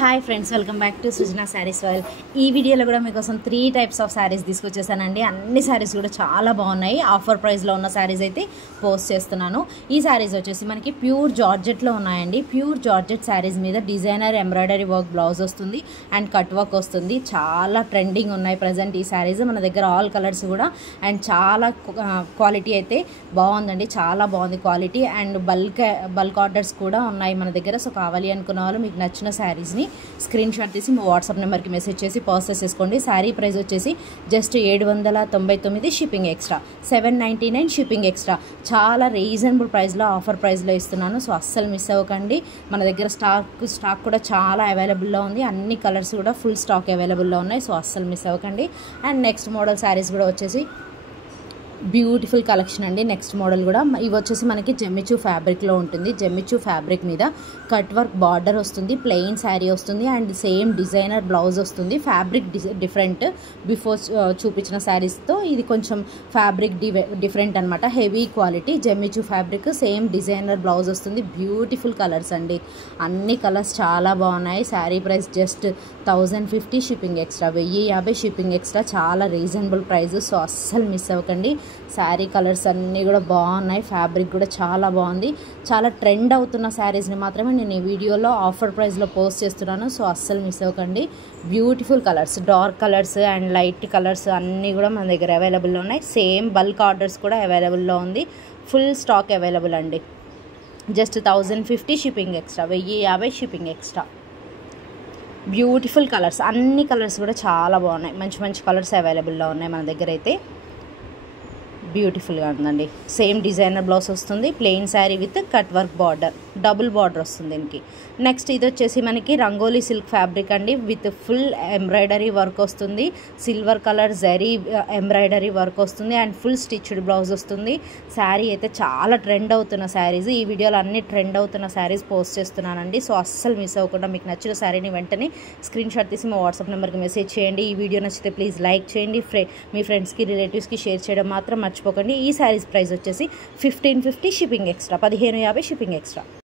Hi friends, welcome back to Srujana sarees world. ఈ వీడియోలో కూడా మీకోసం 3 టైప్స్ ఆఫ్ శారీస్ తీసుకొచ్చేసానండి. అన్ని శారీస్ కూడా చాలా బాగున్నాయి. ఆఫర్ ప్రైస్లో ఉన్న శారీస్ అయితే పోస్ట్ చేస్తున్నాను. ఈ శారీస్ వచ్చేసి మనకి ప్యూర్ జార్జెట్లో ఉన్నాయండి. ప్యూర్ జార్జెట్ శారీస్ మీద డిజైనర్ ఎంబ్రాయిడరీ వర్క్ బ్లౌజ్ వస్తుంది అండ్ కట్ వర్క్ వస్తుంది. చాలా ట్రెండింగ్ ఉన్నాయి ప్రజెంట్ ఈ శారీస్. మన దగ్గర ఆల్ కలర్స్ కూడా అండ్ చాలా క్వాలిటీ అయితే బాగుందండి. చాలా బాగుంది క్వాలిటీ అండ్ బల్క్ ఆర్డర్స్ కూడా ఉన్నాయి మన దగ్గర. సో కావాలి అనుకున్న వాళ్ళు మీకు నచ్చిన శారీస్ని స్క్రీన్ షాట్ తీసి మా వాట్సాప్ నెంబర్కి మెసేజ్ చేసి పర్చేస్ చేసుకోండి. శారీ ప్రైస్ వచ్చేసి just 799 shipping extra, 799 shipping extra. చాలా రీజనబుల్ ప్రైస్లో ఆఫర్ ప్రైస్లో ఇస్తున్నాను. సో అస్సలు మిస్ అవ్వకండి. మన దగ్గర స్టాక్ కూడా చాలా అవైలబుల్లో ఉంది. అన్ని కలర్స్ కూడా ఫుల్ స్టాక్ అవైలబుల్లో ఉన్నాయి. సో అస్సలు మిస్ అవ్వకండి. అండ్ నెక్స్ట్ మోడల్ శారీస్ కూడా వచ్చేసి బ్యూటిఫుల్ కలెక్షన్ అండి. నెక్స్ట్ మోడల్ కూడా ఇవి వచ్చేసి మనకి జెమ్మిచూ ఫ్యాబ్రిక్లో ఉంటుంది. జెమ్మిచూ ఫ్యాబ్రిక్ మీద కట్ వర్క్ బార్డర్ వస్తుంది, ప్లెయిన్ శారీ వస్తుంది అండ్ సేమ్ డిజైనర్ బ్లౌజ్ వస్తుంది. Fabric different. బిఫోర్ చూపించిన శారీస్తో ఇది కొంచెం ఫ్యాబ్రిక్ డిఫరెంట్ అనమాట. హెవీ క్వాలిటీ జెమ్మిచూ ఫ్యాబ్రిక్, సేమ్ డిజైనర్ బ్లౌజ్ వస్తుంది. బ్యూటిఫుల్ కలర్స్ అండి. అన్ని కలర్స్ చాలా బాగున్నాయి. Sari price just 1050 shipping extra, 1050 shipping extra. చాలా రీజనబుల్ ప్రైస్. సో అస్సలు మిస్ అవ్వకండి. శారీ కలర్స్ అన్నీ కూడా బాగున్నాయి. ఫ్యాబ్రిక్ కూడా చాలా బాగుంది. చాలా ట్రెండ్ అవుతున్న శారీస్ని మాత్రమే నేను ఈ వీడియోలో ఆఫర్ ప్రైస్లో పోస్ట్ చేస్తున్నాను. సో అస్సలు మిస్ అవ్వకండి. Beautiful colours, dark colours and light colours అన్నీ కూడా మన దగ్గర అవైలబుల్లో ఉన్నాయి. సేమ్ బల్క్ ఆర్డర్స్ కూడా అవైలబుల్లో ఉంది. ఫుల్ స్టాక్ అవైలబుల్ అండి. Just 1050 shipping extra, 1050 shipping extra. Beautiful colours, అన్ని కలర్స్ కూడా చాలా బాగున్నాయి. మంచి మంచి కలర్స్ అవైలబుల్లో ఉన్నాయి మన దగ్గర అయితే. బ్యూటిఫుల్గా ఉందండి. సేమ్ డిజైనర్ బ్లౌజ్ వస్తుంది, plain sari with cut work border, double border వస్తుంది దీనికి. నెక్స్ట్ ఇది వచ్చేసి మనకి రంగోలీ సిల్క్ ఫ్యాబ్రిక్ అండి. విత్ ఫుల్ ఎంబ్రాయిడరీ వర్క్ వస్తుంది. Silver colour zari embroidery work వస్తుంది అండ్ ఫుల్ స్టిచ్డ్ బ్లౌజ్ వస్తుంది. శారీ అయితే చాలా ట్రెండ్ అవుతున్న శారీస్. ఈ వీడియోలో అన్ని ట్రెండ్ అవుతున్న శారీస్ పోస్ట్ చేస్తున్నానండి. సో అస్సలు మిస్ అవ్వకుండా మీకు నచ్చిన శారీని వెంటనే స్క్రీన్ షాట్ తీసి మా వాట్సాప్ నెంబర్కి మెసేజ్ చేయండి. ఈ వీడియో నచ్చితే ప్లీజ్ లైక్ చేయండి. మీ ఫ్రెండ్స్కి రిలేటివ్స్కి షేర్ చేయడం మాత్రం మర్చిపోకండి. ఈ శారీస్ ప్రైస్ వచ్చేసి 1550 షిప్పింగ్ ఎక్స్ట్రా, 1550 షిప్పింగ్ ఎక్స్ట్రా.